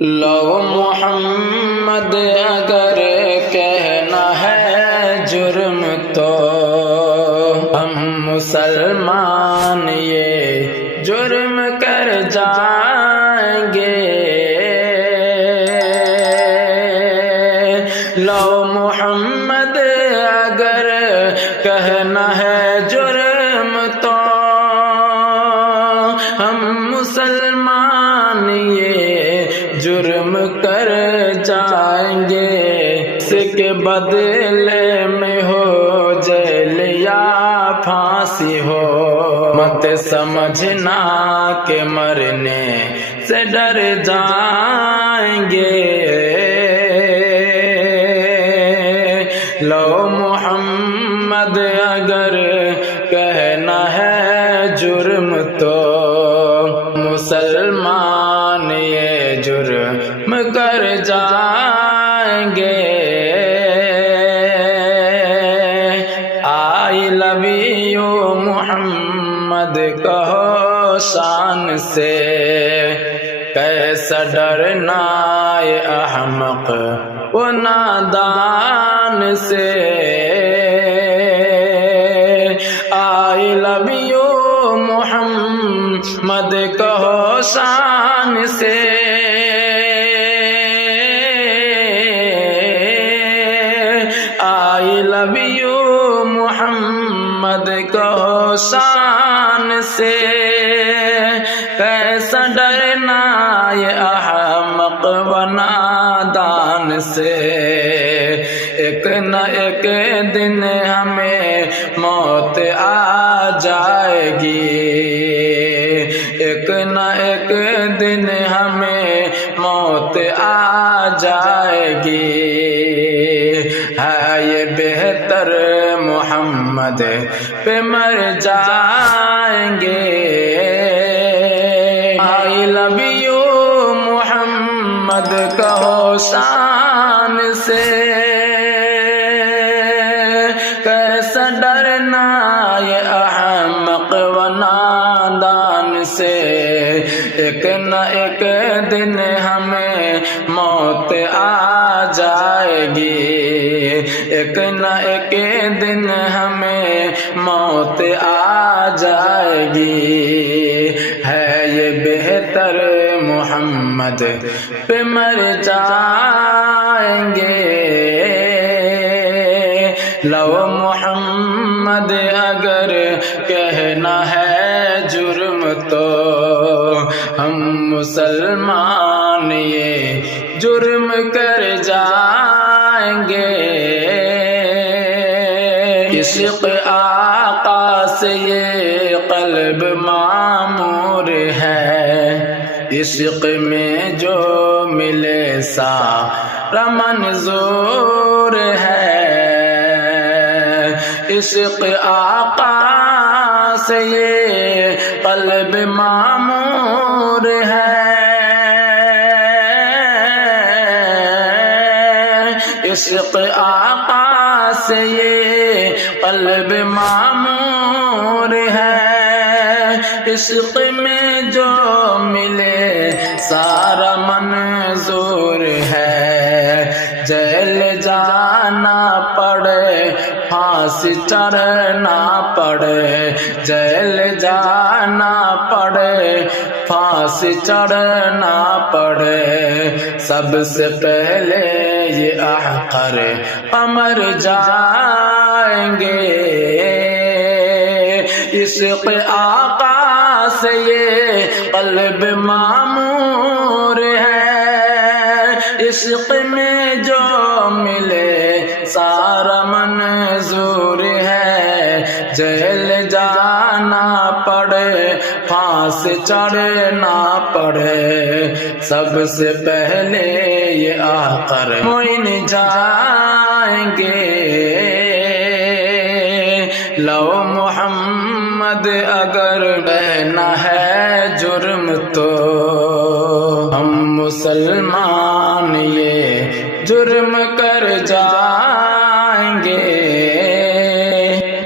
لو محمد اگر کہنا ہے جرم تو ہم مسلمان یہ جرم کر جائیں گے۔ لو محمد اگر کہنا ہے جرم تو ہم مسلمان یہ جرم کر جائیں گے۔ اس کے بدلے میں ہو جیل یا پھانسی ہو، مت سمجھنا کہ مرنے سے ڈر جائیں گے۔ لو محمد اگر کہنا ہے جرم تو مسلمان یہ جرم کر جائیں گے۔ آئی لو یو محمد کہو شان سے، کیسا ڈرنا یہ احمق و نادان سے۔ آئی لو یو محمد کہو شان سے، آئی لو یو محمد کہو شان سے، کیسا ڈرنا یہ احمق و نادان سے۔ ایک نہ ایک دن ہمیں موت آ جائے گی، ایک نہ ایک دن ہمیں موت آ جائے گی۔ ہے یہ بہتر محمد پہ مر جائیں گے۔ آئی لو یو محمد کہو شان سے، کیسا ڈرنا یہ احمق و نادان سے۔ ایک نہ ایک دن ہمیں موت آ جائے گی، ایک نہ ایک دن ہمیں موت آ جائے گی۔ ہے یہ بہتر محمد پہ مر جائیں گے۔ لو محمد اگر کہنا ہے جرم تو ہم مسلمان یہ جرم کر جائیں گے۔ عشق آقا سے یہ قلب معمور ہے، عشق میں جو ملے سارا منظور ہے۔ عشق آقا سے یہ قلب معمور ہے، عشق آقا سے یہ قلب معمور ہے۔ عشق میں جو ملے سارا منظور ہے۔ جیل جانا پڑے پھانسی چڑھنا پڑے، جیل جانا پڑے پھانسی چڑھنا پڑے، سب سے پہلے یہ احقر مر جائیں گے۔ عشق آقا سے یہ قلب معمور ہے، عشق میں جو ملے سارا منظور ہے۔ جیل جانا پڑے پھانسی چڑھنا پڑے، سب سے پہلے یہ آقر معین جائیں گے۔ لو محمد اگر کہنا ہے جرم تو ہم مسلمان یہ جرم کر جائیں